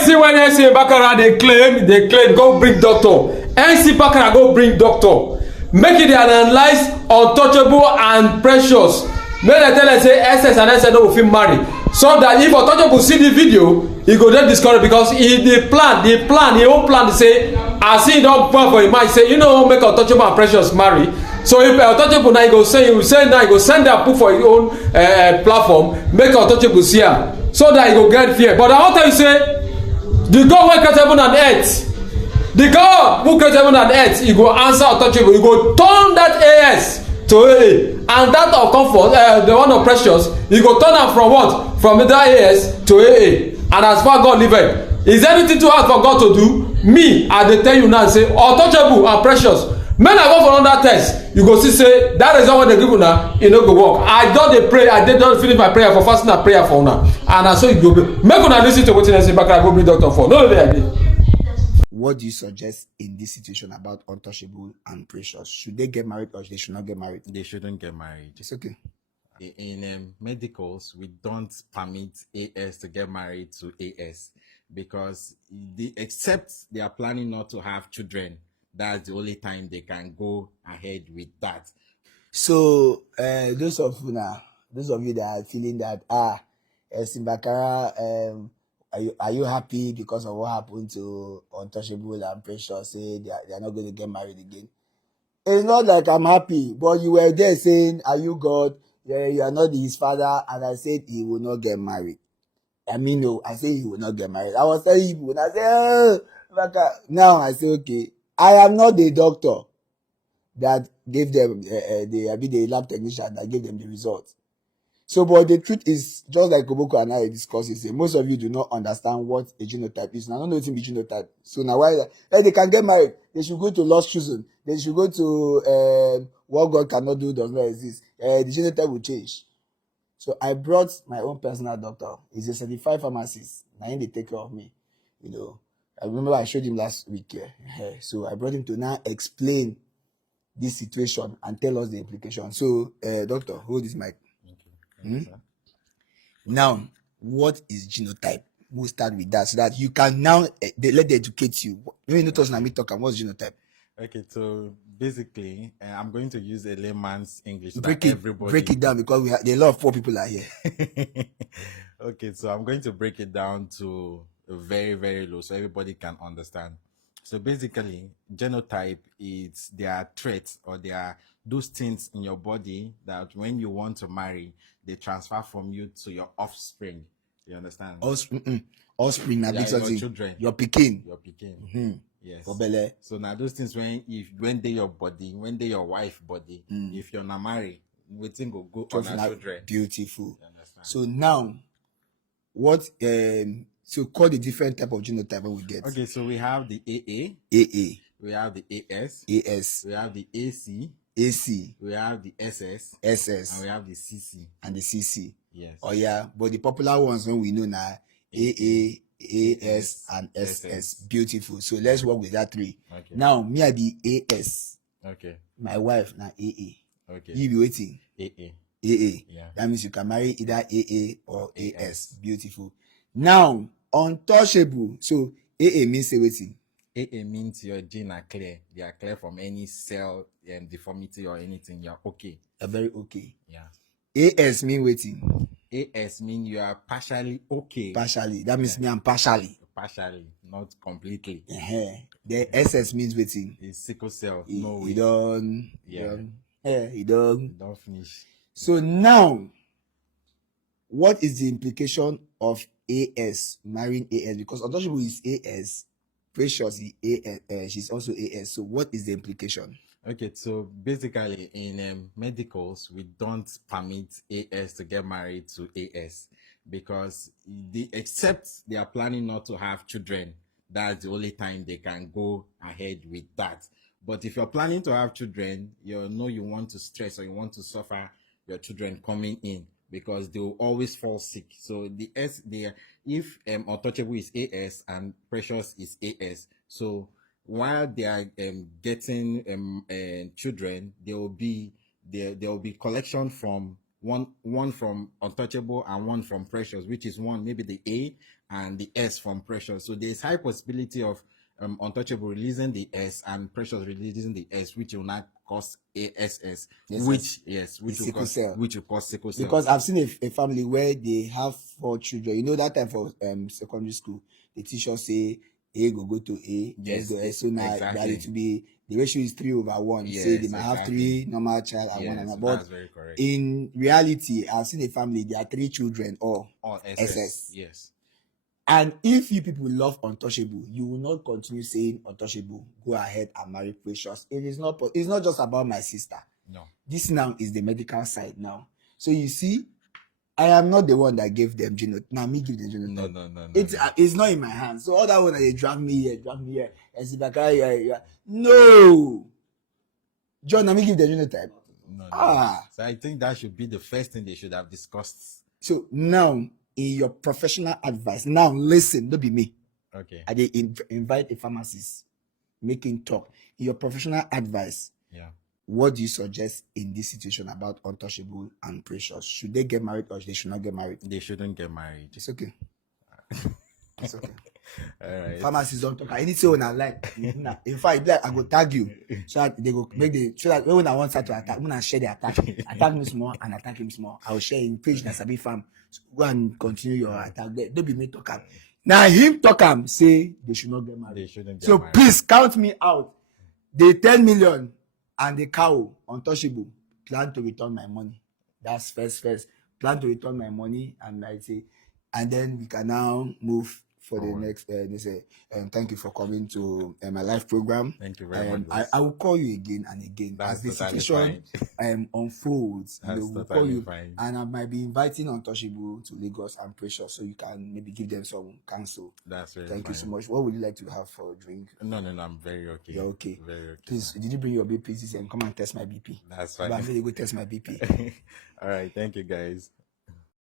see when NC Mbakara they claim go bring doctor. NC Mbakara go bring doctor. Make it analyze Untouchable and Precious. Make dem tell dem say SS and SS no go fit marry. So that if Untouchable see the video, he go dey discouraged because the whole plan say as he don plan for him mind say you know make Untouchable and Precious marry. So if Untouchable now he go send am put for his own platform make Untouchable see am so that he go get fear. But I wan tell you say the God wey create heaven and earth, the God who create heaven and earth, he go answer Untouchable. He go turn that AS to AA, and that of comfort, the one of Precious, he go turn am from what? From that AS to AA. And as far God liveth, is there anything too hard for God to do? Me, I dey tell you now say Untouchable and Precious, make I go for another test, you go see say that result wey dey give una e no go work. I don dey pray, I don finish my prayer for fasting and prayer for una, and na so e go be. Make una lis ten to wetin NC Mbakara go bring doctor for. No dey again. What do you suggest in this situation about Untouchable and Precious? Should they get married or they should not get married? They shouldn't get married. It's okay. In medicals, we don't permit AS to get married to AS because except they are planning not to have children, that's the only time they can go ahead with that. So those of you that are feeling that Mbakara, are you happy because of what happened to Untouchable and Precious? Say they are not going to get married again. It's not like I'm happy, but you were there saying, "Are you God? Yeah, you are not his father," and I said he will not get married. I mean, no, I said he will not get married. I was telling you, and I said, now I say, okay, I am not the doctor that gave them the lab technician that gave them the results. So, but the truth is, just like Koboko and I discussed, most of you do not understand what a genotype is. Now, I don't know what a genotype. So now, why they can get married? They should go to lost chosen. They should go to what God cannot do does not exist. The genotype will change. So I brought my own personal doctor. He's a certified pharmacist. Now they take care of me. You know, I remember I showed him last week. Yeah. So I brought him to now explain this situation and tell us the implication. So, doctor, hold this mic. Now, what is genotype? We'll start with that so that you can now let them educate you. Maybe not us now me talk and what's genotype. Okay, so basically, I'm going to use a layman's English. Break it down because there are a lot of poor people are here. Okay, so I'm going to break it down to very, very low so everybody can understand. So basically, genotype is their traits or their those things in your body that when you want to marry, they transfer from you to your offspring. You understand? Offspring, yeah, your children. Your pikin. Your pikin. Mm-hmm. Yes. For belly. So now those things when they your body, when they your wife body, if you're not married, we think will go on our children. Beautiful. So now, what so call the different type of genotype we get. Okay, so we have the AA. We have the AS. We have the AC. We have the SS. And we have the CC. Yes. Oh yeah, but the popular ones when we know now AA, AS, and SS. Beautiful. So let's work with that three. Okay. Now me I be AS. Okay. My wife now AA. Okay. You be waiting. AA. Yeah. That means you can marry either AA or AS. Beautiful. Now Untouchable. So AA means say waiting. AA means your gene are clear. They are clear from any cell deformity or anything. You're okay. You're very okay. Yeah. AS mean waiting. AS mean you are partially okay. Partially. That means me I'm partially. Partially, not completely. The SS means waiting. It's sickle cell. He done. He done. Don't finish. So now, what is the implication of AS marrying AS? Because Untouchable is AS, Precious is AS, she's also AS. So what is the implication? Okay, so basically in medicals, we don't permit AS to get married to AS because except they are planning not to have children, that's the only time they can go ahead with that. But if you're planning to have children, you know you want to stress or you want to suffer your children coming in because they will always fall sick. So if Untouchable is AS and Precious is AS, so while they are getting children, there will be collection from one from Untouchable and one from Precious, which is one maybe the A and the S from Precious. So there's high possibility of Untouchable releasing the S and Precious releasing the S, which will not cause ASS, which will cause sickle cell. Because I've seen a family where they have 4 children. You know, that time for secondary school, the teacher say A go to A, Yes, go S. So now exactly. that to be the ratio is 3/1. Yes, Say they might have 3 normal child and Yes, 1 another. so But that's very correct. in reality, I've seen a family, there are 3 children all SS. Yes. And if you people love Untouchable, you will not continue saying Untouchable, go ahead and marry Precious. It's not just about my sister. No. This now is the medical side now. So you see, I am not the one that gave them genotype. Now me give them genotype. No. It's not in my hands. So all that one that they drag me here. And Mbakara here. No. John, now me give them genotype. No. So I think that should be the first thing they should have discussed. So now, in your professional advice, now listen, don't be me. Okay. I they invite a pharmacist, making talk. In your professional advice, what do you suggest in this situation about Untouchable and Precious? Should they get married or they should not get married? They shouldn't get married. It's okay. It's okay. All right. Pharmacists don't talk. I need to say when I like. In fact, like, I go tag you so that they go make the so that when I want to attack, when I share the attack me small and attack him small. I will share in page that Sabi Farm. So go and continue your attack. Don't be me talk. Now him talk say they should not get married. They shouldn't get so married. Please count me out. The 10 million and the cow Untouchable plan to return my money. That's first. Plan to return my money and I say, and then we can now move for the next. They say, thank you for coming to my live program. Thank you very much. I will call you again and again That's as the totally situation unfolds. That's We'll totally call you, fine. and I might be inviting Untouchable to Lagos and Precious, so you can maybe give them some counsel. That's very Thank fine. you so much. What would you like to have for a drink? No, I'm very okay. You're okay. Very okay. Please, did you bring your BP and come and test my BP? That's fine. I'm going to go test my BP. All right. Thank you, guys.